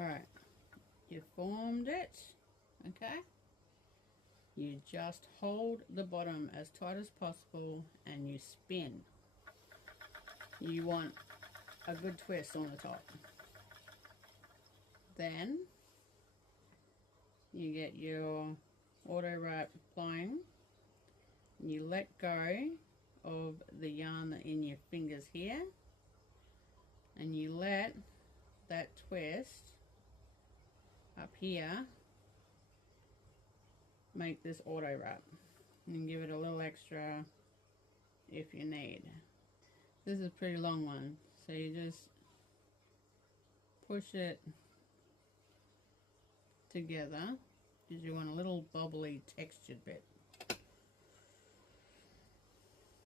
Alright, you formed it, okay? You just hold the bottom as tight as possible and you spin. You want a good twist on the top. Then you get your auto wrap plying. You let go of the yarn in your fingers here and you let that twist up here make this auto wrap, and give it a little extra if you need. This is a pretty long one, so you just push it together because you want a little bubbly textured bit.